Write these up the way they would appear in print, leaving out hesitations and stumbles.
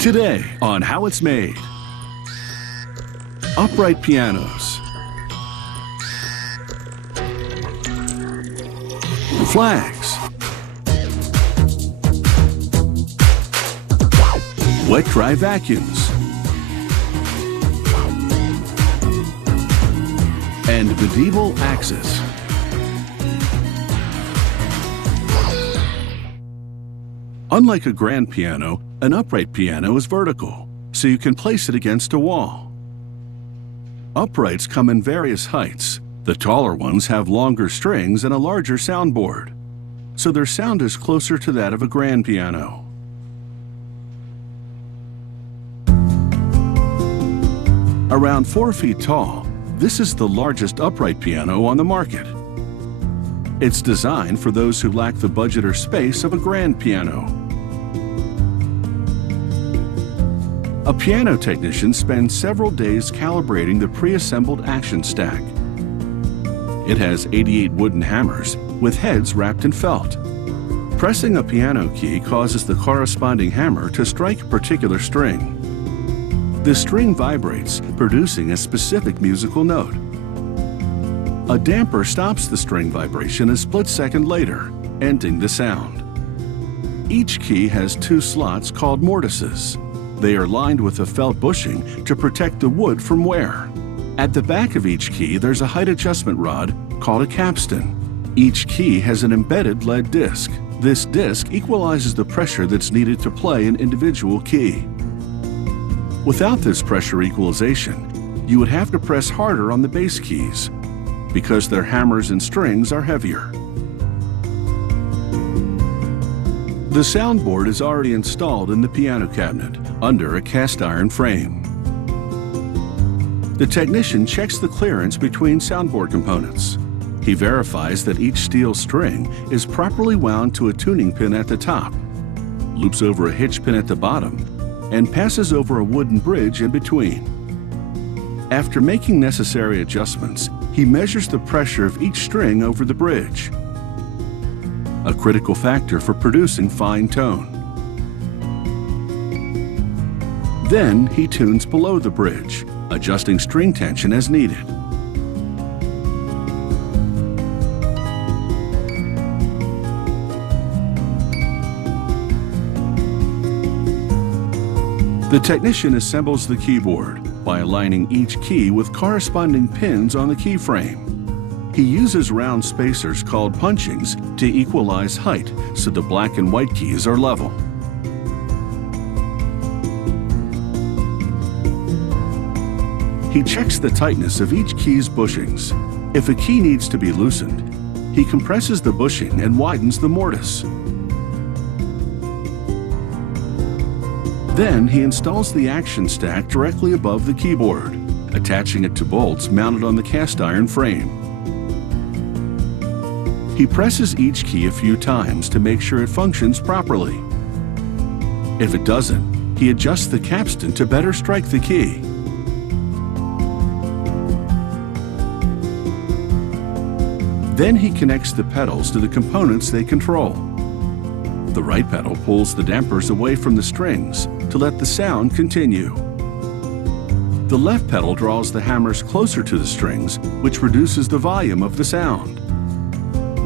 Today on How It's Made. Upright pianos. Flags. Wet-dry vacuums. And medieval axes. Unlike a grand piano, an upright piano is vertical, so you can place it against a wall. Uprights come in various heights. The taller ones have longer strings and a larger soundboard, so their sound is closer to that of a grand piano. Around 4 feet tall, this is the largest upright piano on the market. It's designed for those who lack the budget or space of a grand piano. A piano technician spends several days calibrating the pre-assembled action stack. It has 88 wooden hammers with heads wrapped in felt. Pressing a piano key causes the corresponding hammer to strike a particular string. The string vibrates, producing a specific musical note. A damper stops the string vibration a split second later, ending the sound. Each key has 2 slots called mortises. They are lined with a felt bushing to protect the wood from wear. At the back of each key, there's a height adjustment rod called a capstan. Each key has an embedded lead disc. This disc equalizes the pressure that's needed to play an individual key. Without this pressure equalization, you would have to press harder on the bass keys because their hammers and strings are heavier. The soundboard is already installed in the piano cabinet under a cast iron frame. The technician checks the clearance between soundboard components. He verifies that each steel string is properly wound to a tuning pin at the top, loops over a hitch pin at the bottom, and passes over a wooden bridge in between. After making necessary adjustments, he measures the pressure of each string over the bridge, a critical factor for producing fine tone. Then he tunes below the bridge, adjusting string tension as needed. The technician assembles the keyboard by aligning each key with corresponding pins on the key frame. He uses round spacers called punchings to equalize height so the black and white keys are level. He checks the tightness of each key's bushings. If a key needs to be loosened, he compresses the bushing and widens the mortise. Then he installs the action stack directly above the keyboard, attaching it to bolts mounted on the cast iron frame. He presses each key a few times to make sure it functions properly. If it doesn't, he adjusts the capstan to better strike the key. Then he connects the pedals to the components they control. The right pedal pulls the dampers away from the strings to let the sound continue. The left pedal draws the hammers closer to the strings, which reduces the volume of the sound.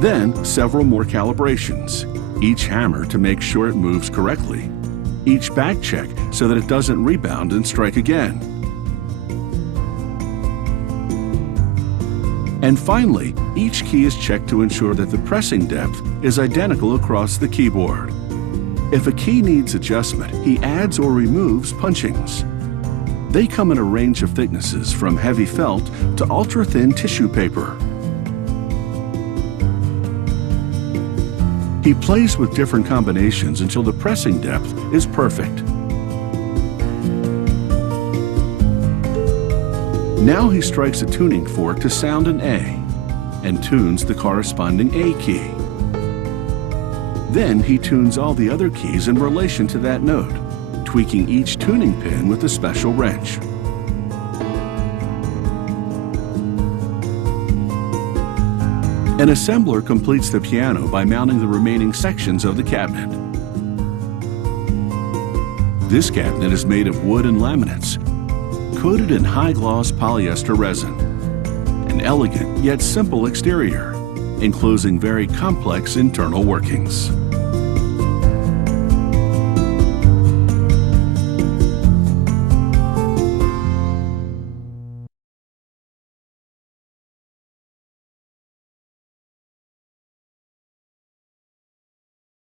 Then, several more calibrations, each hammer to make sure it moves correctly, each back check so that it doesn't rebound and strike again. And finally, each key is checked to ensure that the pressing depth is identical across the keyboard. If a key needs adjustment, he adds or removes punchings. They come in a range of thicknesses from heavy felt to ultra-thin tissue paper. He plays with different combinations until the pressing depth is perfect. Now he strikes a tuning fork to sound an A and tunes the corresponding A key. Then he tunes all the other keys in relation to that note, tweaking each tuning pin with a special wrench. An assembler completes the piano by mounting the remaining sections of the cabinet. This cabinet is made of wood and laminates, coated in high-gloss polyester resin. An elegant yet simple exterior, enclosing very complex internal workings.